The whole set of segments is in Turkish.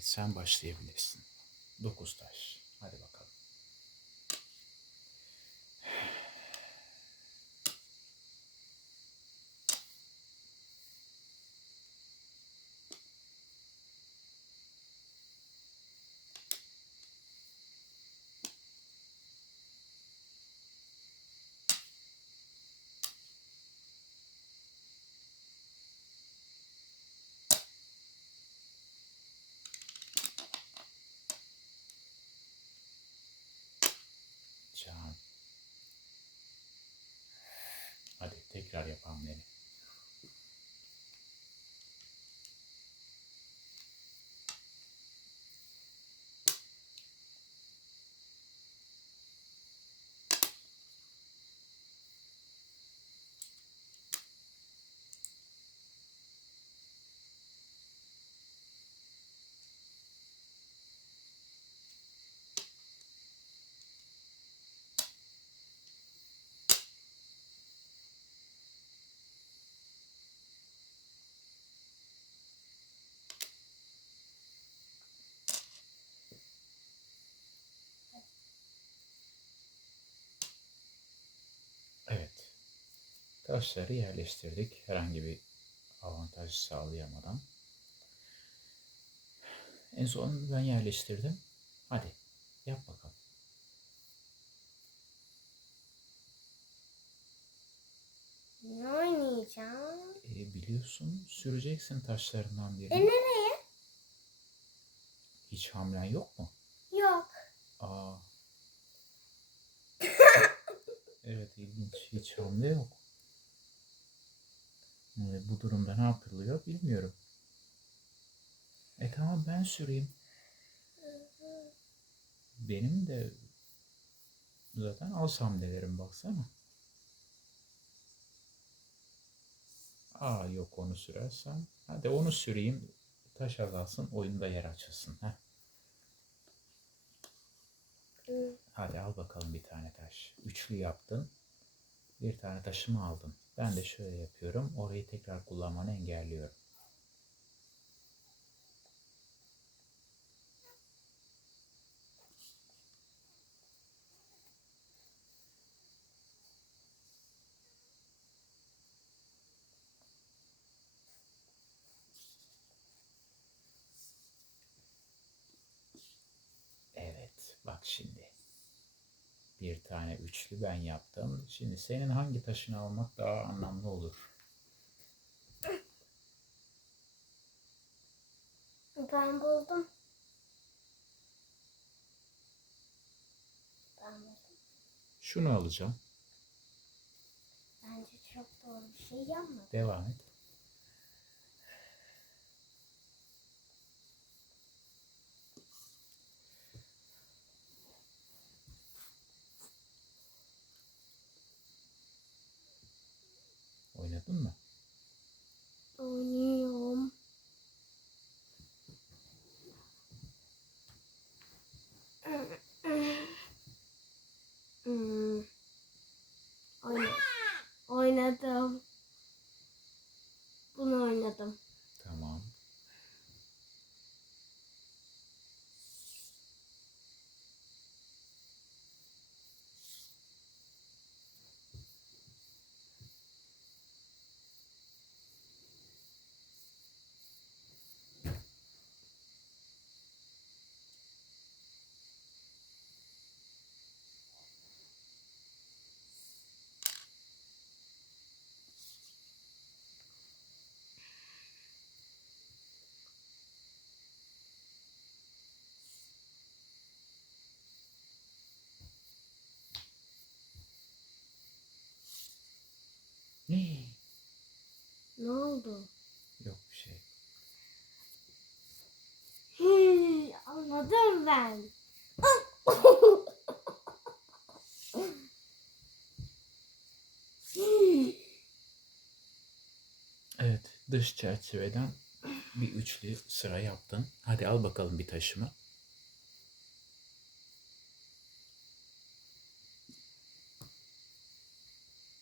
Evet sen başlayabilirsin. Dokuz taş. Hadi bakalım. Can. Hadi tekrar yap hamleni. Evet. Taşları yerleştirdik. Herhangi bir avantaj sağlayamadan. En son ben yerleştirdim. Hadi yap bakalım. Ne oynayacağım? E, biliyorsun süreceksin taşlarından E birini. nereye? Hiç hamlen yok mu? Yok. Aa. Evet ilginç. Hiç hamle yok. E, bu durumda ne yapılıyor bilmiyorum. E tamam ben süreyim. Benim de zaten az hamlelerim baksana. Aa yok onu sürersen. Hadi onu süreyim. Taş azalsın oyunda yer açılsın. Heh. Hadi al bakalım bir tane taş. Üçlü yaptın. Bir tane taşımı aldın. Ben de şöyle yapıyorum. Orayı tekrar kullanmanı engelliyorum. Evet, bak şimdi. Bir tane üçlü ben yaptım. Şimdi senin hangi taşını almak daha anlamlı olur? Ben buldum. Ben buldum. Şunu alacağım. Bence çok doğru bir şey yapmadım. Devam et. Oynadın mı? Oynuyorum. Hmm. Oynadım. Oynadım. Bunu oynadım. Tamam. Ne? Ne oldu? Yok bir şey. Anladım ben. Evet, dış çerçeveden bir üçlü sıra yaptın. Hadi al bakalım bir taşımı.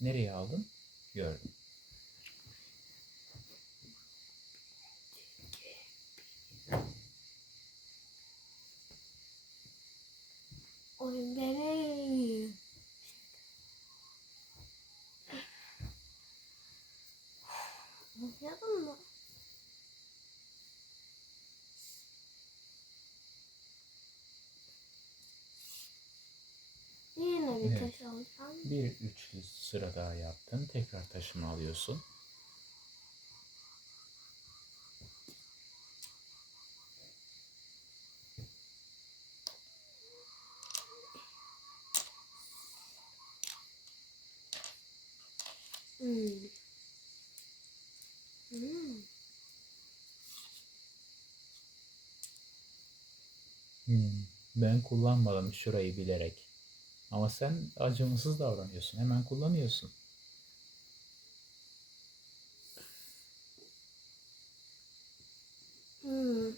Nereye aldın? gördüm. Oyun benim. Yapalım mı? Yine bir evet. Bir üçlü sıra daha yaptın. Tekrar taşımı alıyorsun. Hmm. Hmm. Hmm, Ben kullanmadım şurayı bilerek. Ama sen acımasız davranıyorsun. Hemen kullanıyorsun. Hmm.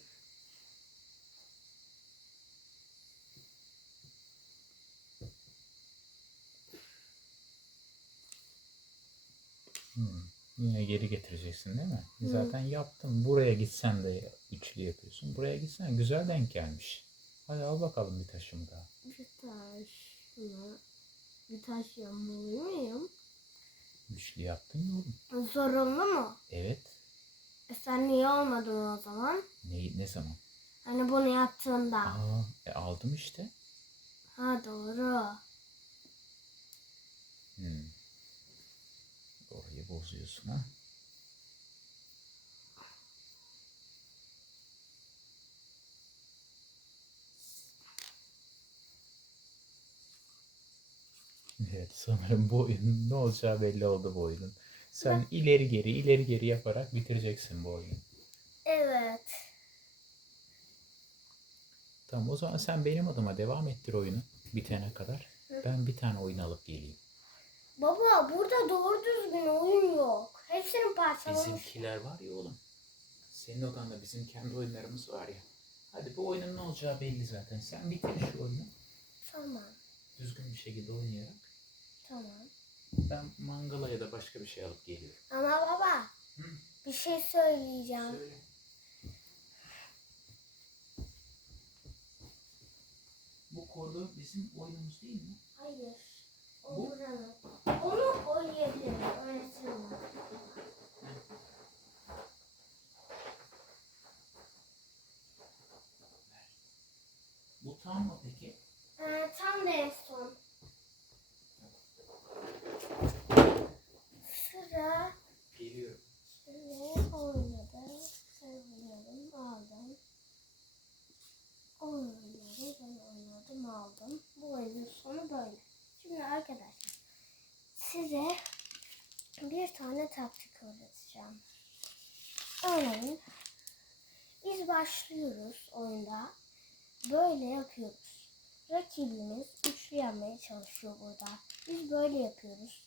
Hmm, Yine geri getireceksin değil mi? Hı. Zaten yaptın. Buraya gitsen de üçlü yapıyorsun. Buraya gitsen güzel denk gelmiş. Hadi al bakalım bir taşım daha. Bir taş mı? Bir taş yapmalı mıyım? Üçlü yaptın ya oğlum. Zorunlu mu? Evet. E sen niye olmadın o zaman? Ne, ne zaman? Hani bunu yaptığında. Aa, e, aldım işte. Ha doğru. Hmm. Orayı bozuyorsun ha. Evet sanırım bu oyunun ne olacağı belli oldu bu oyunun. Sen ileri geri ileri geri yaparak bitireceksin bu oyunu. Evet. Tamam o zaman sen benim adıma devam ettir oyunu bitene kadar. Hı. Ben bir tane oyun alıp geleyim. Baba burada doğru düzgün oyun yok. Hepsini parçalamış. Bizimkiler var ya oğlum. Senin odanda bizim kendi oyunlarımız var ya. Hadi bu oyunun ne olacağı belli zaten. Sen bitir şu oyunu. Tamam. Düzgün bir şekilde oynayarak. Tamam. Ben mangala ya da başka bir şey alıp geliyorum. Ama baba Hı. bir şey söyleyeceğim. Söyle. Bu koridor bizim oyunumuz değil mi? Hayır. O Bu- buranın. Onu oynayabilirim. Öğretirim. Bu tam mı peki? Ee, tam da en son. Sıra Geliyorum. Şimdi oynadım. Oynadım, aldım. Oynadım, ben oynadım, aldım. Bu oyunun sonu böyle. Şimdi arkadaşlar size bir tane taktik öğreteceğim. Örneğin biz başlıyoruz oyunda. Böyle yapıyoruz. Rakibimiz üçlü yenmeye çalışıyor burada. Biz böyle yapıyoruz.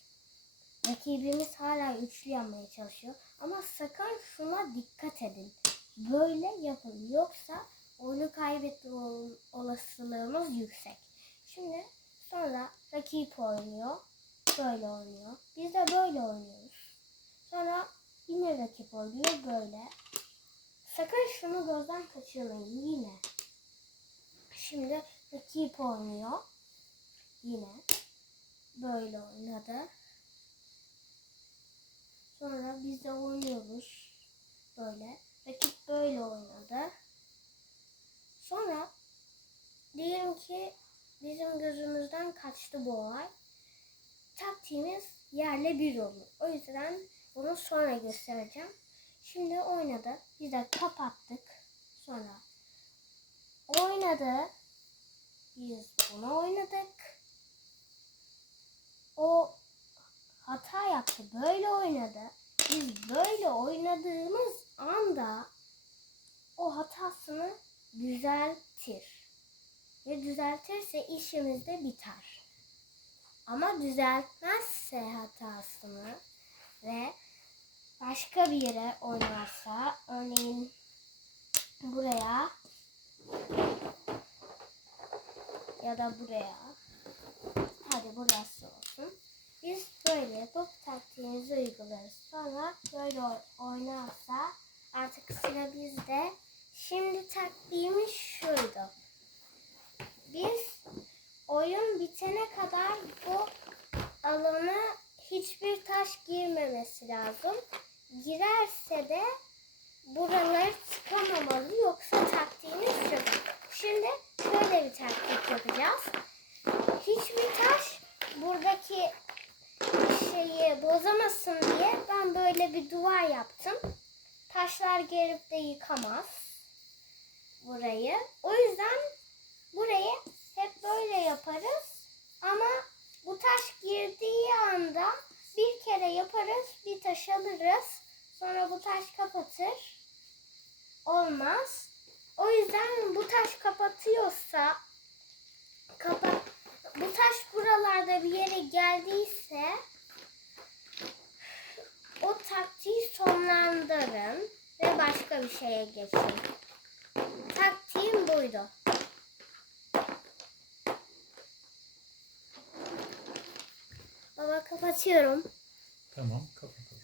Rakibimiz hala üçlü yapmaya çalışıyor. Ama sakın şuna dikkat edin. Böyle yapın. Yoksa oyunu kaybetme ol- olasılığımız yüksek. Şimdi sonra rakip oynuyor. Böyle oynuyor. Biz de böyle oynuyoruz. Sonra yine rakip oynuyor böyle. Sakın şunu gözden kaçırmayın yine. Şimdi rakip oynuyor. Yine böyle oynadı. Sonra biz de oynuyoruz. Böyle. Rakip böyle oynadı. Sonra diyelim ki bizim gözümüzden kaçtı bu olay. Taktiğimiz yerle bir olur. O yüzden bunu sonra göstereceğim. Şimdi oynadı. Biz de kapattık. Sonra oynadı. Biz bunu oynadık. O hata yaptı. Böyle oynadı. Biz böyle oynadığımız anda o hatasını düzeltir. Ve düzeltirse işimiz de biter. Ama düzeltmezse hatasını ve başka bir yere oynarsa örneğin buraya ya da buraya hadi burası olsun. Biz böyle yapıp taktiğimizi uygularız. Sonra böyle oy- oynarsa artık sıra bizde. Şimdi taktiğimiz şuydu. Biz oyun bitene kadar bu alana hiçbir taş girmemesi lazım. girerse de buraları tıkamamalı yoksa taktiğimiz şu. Şimdi şöyle bir taktik yapacağız. Hiçbir taş buradaki şeyi bozamasın diye ben böyle bir duvar yaptım. Taşlar gelip de yıkamaz burayı. O yüzden burayı hep böyle yaparız. Ama bu taş girdiği anda bir kere yaparız, bir taş alırız. Sonra bu taş kapatır. Olmaz. O yüzden bu taş kapatıyorsa kapat bu taş buralarda bir yere geldiyse o taktiği sonlandırın ve başka bir şeye geçin. Taktiğim buydu. Baba kapatıyorum. Tamam kapatalım.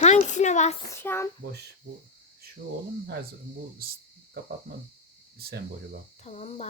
Hangisine basacağım? Boş bu şu oğlum her bu kapatma sembolü bak. Tamam bak.